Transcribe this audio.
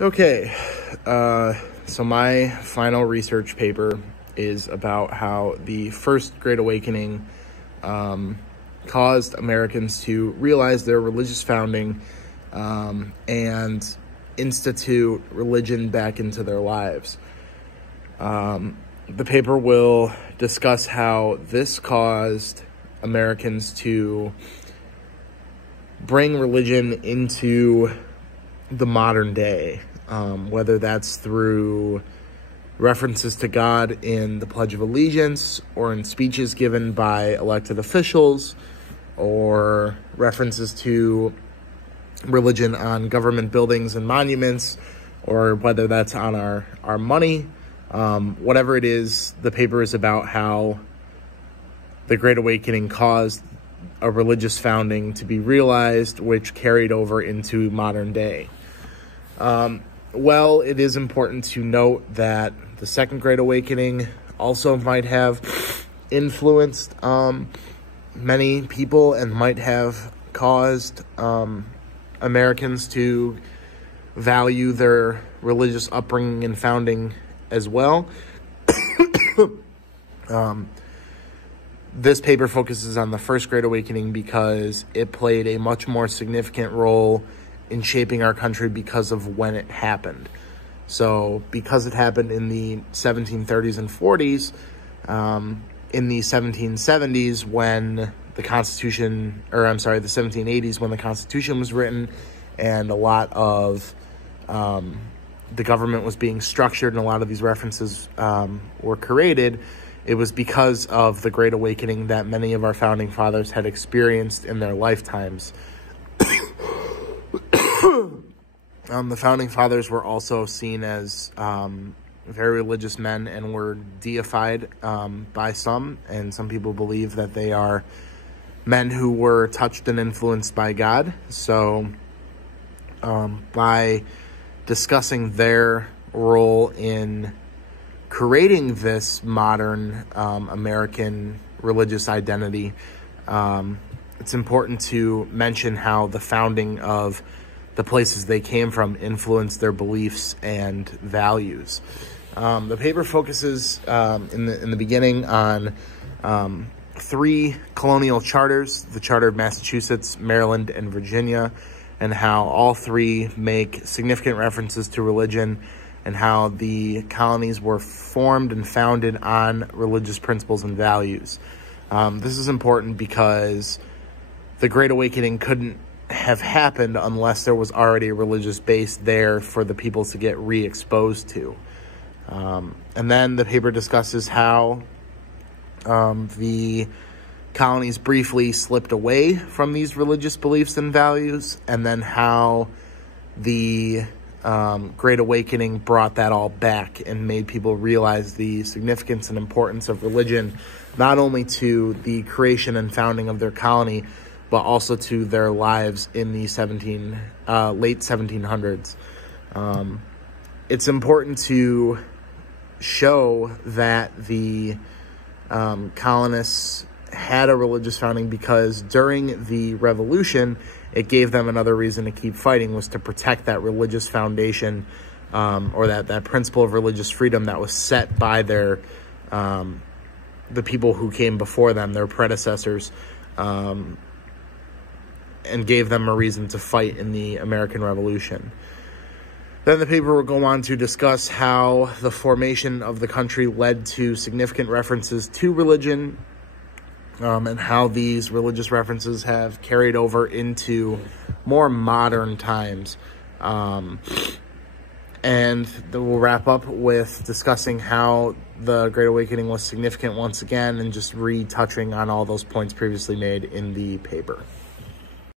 Okay, so my final research paper is about how the First Great Awakening caused Americans to realize their religious founding and institute religion back into their lives. The paper will discuss how this caused Americans to bring religion into the modern day, whether that's through references to God in the Pledge of Allegiance or in speeches given by elected officials, or references to religion on government buildings and monuments, or whether that's on our money. Whatever it is, the paper is about how the Great Awakening caused a religious founding to be realized, which carried over into modern day. Well, it is important to note that the Second Great Awakening also might have influenced many people and might have caused Americans to value their religious upbringing and founding as well. This paper focuses on the First Great Awakening because it played a much more significant role in shaping our country because of when it happened. So because it happened in the 1730s and 40s, in the 1770s when the Constitution, the 1780s when the Constitution was written, and a lot of the government was being structured and a lot of these references were created, it was because of the Great Awakening that many of our founding fathers had experienced in their lifetimes. The founding fathers were also seen as very religious men and were deified by some, and some people believe that they are men who were touched and influenced by God. So by discussing their role in creating this modern American religious identity, it's important to mention how the founding of the places they came from influenced their beliefs and values. The paper focuses in the beginning on three colonial charters: the Charter of Massachusetts, Maryland, and Virginia, and how all three make significant references to religion and how the colonies were formed and founded on religious principles and values. This is important because the Great Awakening couldn't have happened unless there was already a religious base there for the people to get re-exposed to. And then the paper discusses how the colonies briefly slipped away from these religious beliefs and values, and then how the Great Awakening brought that all back and made people realize the significance and importance of religion, not only to the creation and founding of their colony, but also to their lives in the late 1700s. It's important to show that the colonists had a religious founding because during the Revolution, it gave them another reason to keep fighting, was to protect that religious foundation, or that principle of religious freedom that was set by the people who came before them, their predecessors, and gave them a reason to fight in the American Revolution. Then the paper will go on to discuss how the formation of the country led to significant references to religion, and how these religious references have carried over into more modern times. And then we'll wrap up with discussing how the Great Awakening was significant once again, and just retouching on all those points previously made in the paper.